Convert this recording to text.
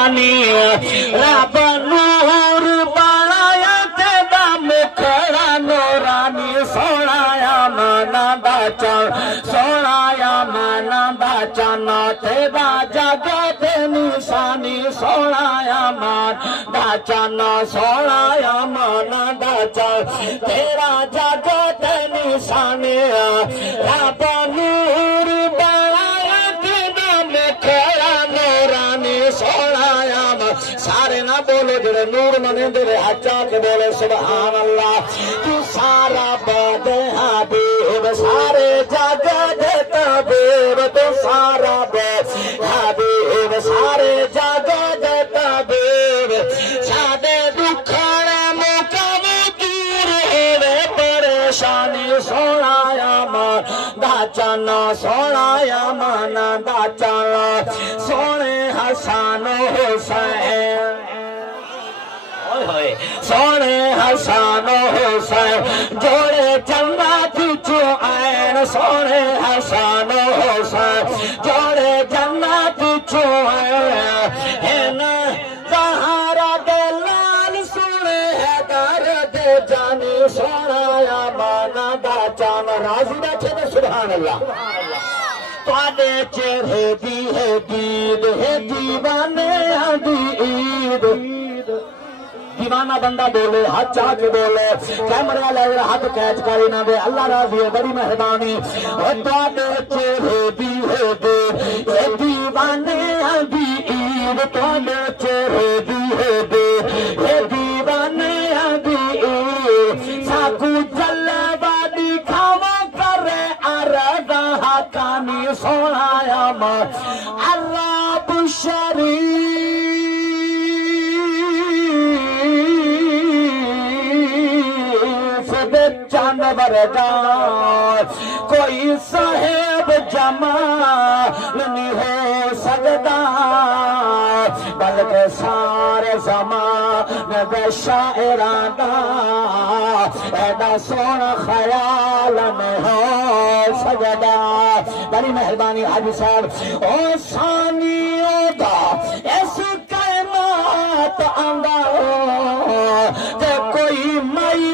निशानी रब नूर बनाया तेरा मुखड़ा नूरानी सोनाया मना दा चल सोनाया मना दा चना तेरा जगत निशानी सोनाया मन दा चना सोनाया मना दा चल तेरा जगत निशानी रब नूर बनाया तेरा मुखड़ा नूरानी सोनाया मन सारे ना बोलो जड़े नूर मने दे हजा के बोले सुभान अल्लाह तू सारा बदे हबीब सारे जगत तबीब तू सारा बदे हबीब सारे जगत तबीब सादे दुखड़े मुकम दूर होवे परेशानी सोनाया मन दा चना सोनाया मन दा चना सोने हसन हुसैन सोने हसन हुसैन जोड़े जन्नत चुआन सोने हसन हुसैन जोड़े जन्नत चुआन सहारा दे लाल सुने है दर्द जानी सोनाया माना दा चाम राजी बैठे ने सुभान अल्लाह तुहाडे चेहरे दी है दीद है दीवाने दी ईद दीवाना बंदा बोले हाथ चाह के बोले कैमरे वाले हाथ कैच कर ना दे अल्लाह राजी है बड़ी मेहरबानी चेहरे दी है दे ये दीवाने दी ईद तुहाडे चेहरे दी है दे ये दीवाने दी ईद साकू जलवा दिखावा करे अरदा हकानी सोनाया मन अल्लाह बुशरी जानवर कोई साहेब जमाल नहीं हो सकता बल्कि सारे ज़माने दे शायरां दा एदा सोना ख्याल नहीं हो सकता बड़ी मेहरबानी हाजी साहब ओ सानियों दा इस कायनात आंदा ते कोई मई